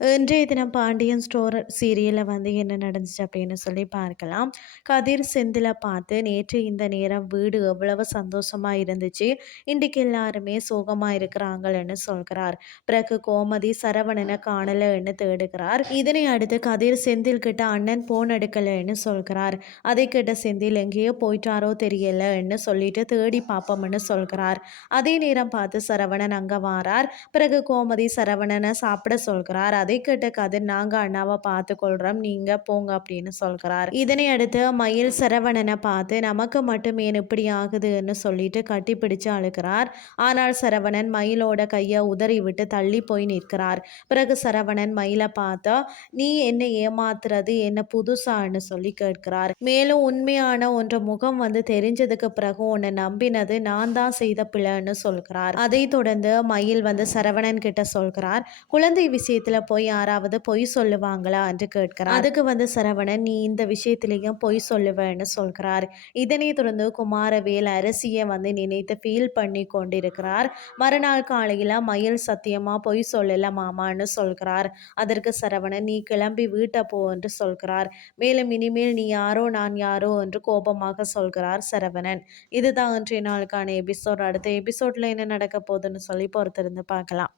இன்றைய தினம் பாண்டியன் ஸ்டோர் சீரியலில் வந்து என்ன நடந்துச்சு அப்படின்னு சொல்லி பார்க்கலாம். கதிர் செந்தில பார்த்து நேற்று இந்த நேரம் வீடு எவ்வளவு சந்தோஷமாக இருந்துச்சு. இன்றைக்கு எல்லாருமே சோகமாக இருக்கிறாங்கன்னு சொல்கிறார். பிறகு கோமதி சரவணனை காணலைன்னு தேடுகிறார். இதனை அடுத்து கதிர் செந்தில் கிட்ட அண்ணன் போன் எடுக்கலைன்னு சொல்கிறார். அதை கிட்ட செந்தில் எங்கேயோ போயிட்டாரோ தெரியலன்னு சொல்லிட்டு தேடி பார்ப்போம்னு சொல்கிறார். அதே நேரம் பார்த்து சரவணன் அங்கே வாரார். பிறகு கோமதி சரவணனை சாப்பிட சொல்கிறார். அதை கேட்ட கதிர் நாங்கள் அண்ணாவை பார்த்து கொள்கிறோம் நீங்கள் போங்க அப்படின்னு சொல்கிறார் இதனை அடுத்து மயில் சரவணனை பார்த்து நமக்கு மட்டும் ஏன் இப்படி ஆகுதுன்னு சொல்லிட்டு கட்டி பிடிச்சு அழுகிறார். ஆனால் சரவணன் மயிலோட கையை உதறி விட்டு தள்ளி போய் நிற்கிறார். பிறகு சரவணன் மயிலை பார்த்தா நீ என்ன ஏமாத்துறது என்ன புதுசான்னு சொல்லி கேட்கிறார். மேலும் உண்மையான ஒன்ற முகம் வந்து தெரிஞ்சதுக்கு பிறகு உன்னை நம்பினது நான் தான் செய்த பிள்ளைன்னு சொல்கிறார். அதை தொடர்ந்து மயில் வந்து சரவணன் கிட்ட சொல்கிறார். குழந்தை விஷயத்துல போய் யாராவது பொய் சொல்லுவாங்களா என்று கேட்கிறார். அதுக்கு வந்து சரவணன் நீ இந்த விஷயத்திலையும் பொய் சொல்லுவேன்னு சொல்கிறார். இதனை தொடர்ந்து குமாரவேல் அரசியை வந்து நினைத்து ஃபீல் பண்ணி கொண்டிருக்கிறார். மறுநாள் காலையில் மயில் சத்தியமா பொய் சொல்லல மாமான்னு சொல்கிறார். அதற்கு சரவணன் நீ கிளம்பி வீட்டை போ என்று சொல்கிறார். மேலும் இனிமேல் நீ யாரோ நான் யாரோ என்று கோபமாக சொல்கிறார் சரவணன். இதுதான் இன்றைய நாளுக்கான எபிசோட் அடுத்த எபிசோட்ல என்ன நடக்க போகுதுன்னு சொல்லி பொறுத்திருந்து பார்க்கலாம்.